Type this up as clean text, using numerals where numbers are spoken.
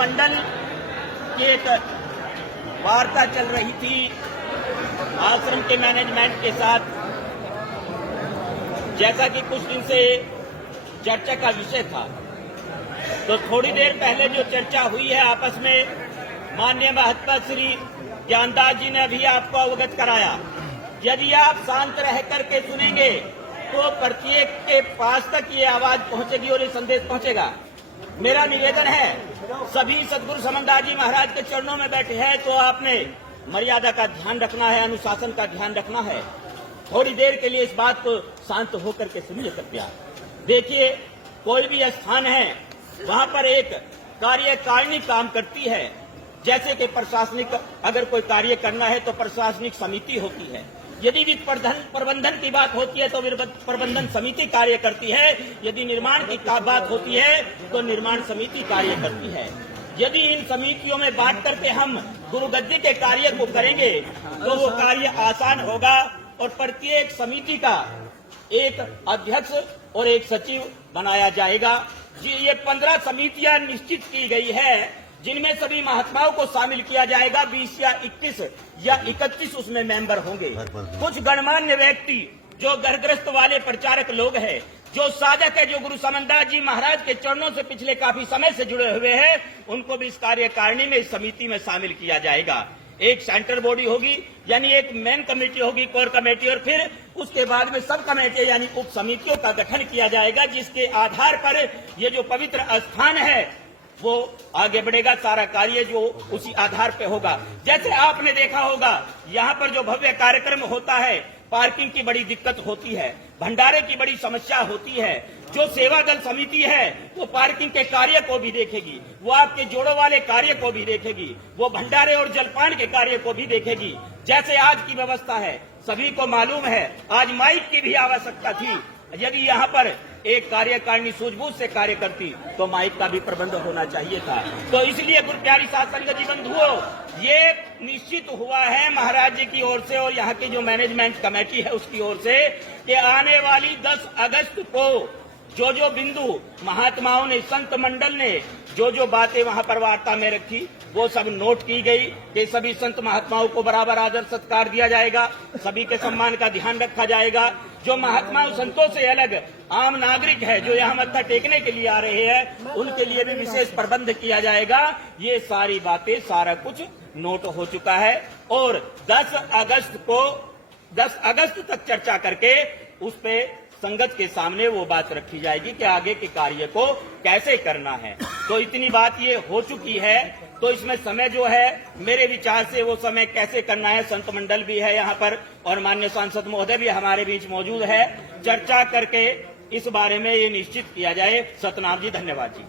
मंडल की एक वार्ता चल रही थी आश्रम के मैनेजमेंट के साथ। जैसा कि कुछ दिन से चर्चा का विषय था, तो थोड़ी देर पहले जो चर्चा हुई है आपस में, माननीय महात्मा श्री ज्ञानदास जी ने अभी आपको अवगत कराया। यदि आप शांत रह करके सुनेंगे तो प्रत्येक के पास तक ये आवाज पहुंचेगी और ये संदेश पहुंचेगा। मेरा निवेदन है, सभी सदगुरु समनदास जी महाराज के चरणों में बैठे हैं तो आपने मर्यादा का ध्यान रखना है, अनुशासन का ध्यान रखना है। थोड़ी देर के लिए इस बात को शांत होकर के सुनिए कृपया। देखिए, कोई भी स्थान है वहां पर एक कार्यकारिणी काम करती है। जैसे कि प्रशासनिक अगर कोई कार्य करना है तो प्रशासनिक समिति होती है। यदि वित्त प्रबंधन की बात होती है तो प्रबंधन समिति कार्य करती है। यदि निर्माण की बात होती है तो निर्माण समिति कार्य करती है। यदि इन समितियों में बांट करके हम गुरु गद्दी के कार्य को करेंगे तो वो कार्य आसान होगा और प्रत्येक समिति का एक अध्यक्ष और एक सचिव बनाया जाएगा। ये 15 समितियां निश्चित की गई है जिनमें सभी महात्माओं को शामिल किया जाएगा। 20 या 21 या 31 उसमें मेंबर होंगे। कुछ गणमान्य व्यक्ति जो घरग्रस्त वाले प्रचारक लोग हैं, जो साधक है, जो गुरु समनदास जी महाराज के चरणों से पिछले काफी समय से जुड़े हुए हैं, उनको भी इस कार्यकारिणी में, इस समिति में शामिल किया जाएगा। एक सेंटर बॉडी होगी, यानी एक मेन कमेटी होगी, कोर कमेटी, और फिर उसके बाद में सब कमेटी यानी उप समितियों का गठन किया जाएगा, जिसके आधार पर ये जो पवित्र स्थान है वो आगे बढ़ेगा। सारा कार्य जो उसी आधार पे होगा। जैसे आपने देखा होगा, यहाँ पर जो भव्य कार्यक्रम होता है, पार्किंग की बड़ी दिक्कत होती है, भंडारे की बड़ी समस्या होती है। जो सेवा दल समिति है वो पार्किंग के कार्य को भी देखेगी, वो आपके जोड़ों वाले कार्य को भी देखेगी, वो भंडारे और जलपान के कार्य को भी देखेगी। जैसे आज की व्यवस्था है, सभी को मालूम है, आज माइक की भी आवश्यकता थी। यदि यहाँ पर एक कार्यकारिणी सूझबूझ से कार्य करती तो माइक का भी प्रबंध होना चाहिए था। तो इसलिए गुरु प्यारी साध संगत जी बंधुओं, ये निश्चित हुआ है महाराज जी की ओर से और यहाँ की जो मैनेजमेंट कमेटी है उसकी ओर से कि आने वाली 10 अगस्त को जो बिंदु महात्माओं ने, संत मंडल ने जो बातें वहां पर वार्ता में रखी वो सब नोट की गई कि सभी संत महात्माओं को बराबर आदर सत्कार दिया जाएगा, सभी के सम्मान का ध्यान रखा जाएगा। जो महात्माओं संतों से अलग आम नागरिक है जो यहाँ मत्था टेकने के लिए आ रहे हैं, उनके लिए भी विशेष प्रबंध किया जाएगा। ये सारी बातें, सारा कुछ नोट हो चुका है और 10 अगस्त तक चर्चा करके उस पे संगत के सामने वो बात रखी जाएगी कि आगे के कार्य को कैसे करना है। तो इतनी बात ये हो चुकी है, तो इसमें समय जो है मेरे विचार से वो समय कैसे करना है, संत मंडल भी है यहाँ पर और माननीय सांसद महोदय भी हमारे बीच मौजूद है। चर्चा करके इस बारे में ये निश्चित किया जाए। सतनाम जी, धन्यवाद जी।